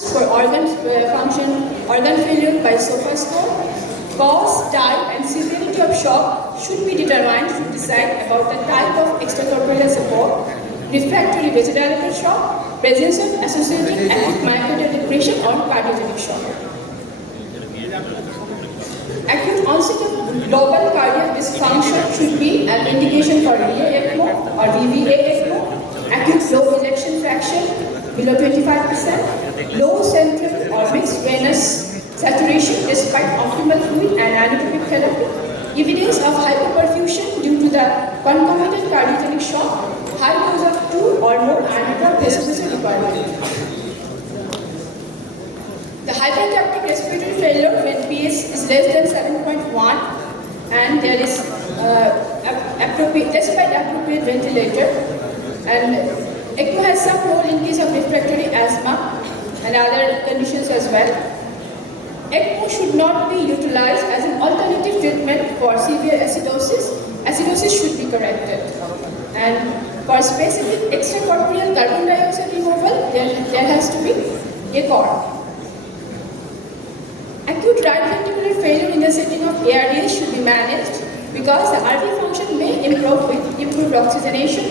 For organ failure by SOFA score, cause, type and severity of shock should be determined to decide about the type of extracorporeal support, refractory vegetative shock, presence of associated acute myocardial depression or cardiogenic shock. Acute onset of global cardiac dysfunction should be an indication for VA ECMO or VVA ECMO, acute low ejection fraction below 25%, low central or mixed venous saturation despite optimal fluid and inotropic therapy, evidence of hypoperfusion due to the concomitant cardiogenic shock, high dose of 2 or more inotropic vasopressor requirement. The hypertactic respiratory failure when PS is less than 7.1 and there is despite appropriate ventilator, and ECMO has some role in case of refractory asthma and other conditions as well. ECMO should not be utilized as an alternative treatment for severe acidosis. Acidosis should be corrected. And for specific extracorporeal carbon dioxide removal, there has to be ECOR. Acute right ventricular failure in the setting of ARDS should be managed because the RV function may improve with improved oxygenation,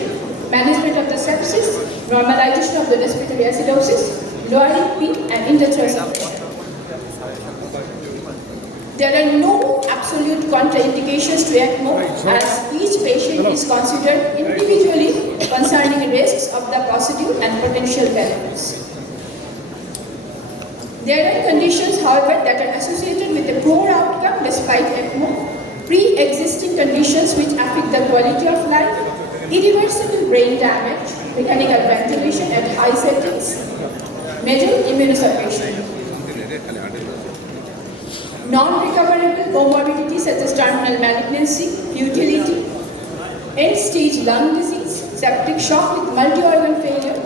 management of the sepsis, normalization of the respiratory acidosis, lowering P and interthrust pressure. There are no absolute contraindications to ECMO as each patient is considered individually concerning risks of the procedure and potential benefits. There are conditions, however, that are associated with a poor outcome despite ECMO, pre-existing conditions which affect the quality of life, irreversible brain damage, mechanical ventilation at high settings, major immunosuppression, non-recoverable comorbidities such as terminal malignancy, futility, end-stage lung disease, septic shock with multi-organ failure,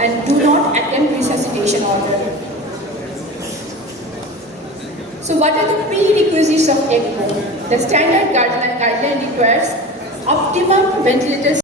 and do not attempt resuscitation order. So what are the prerequisites of ECMO? The standard guideline requires optimum ventilator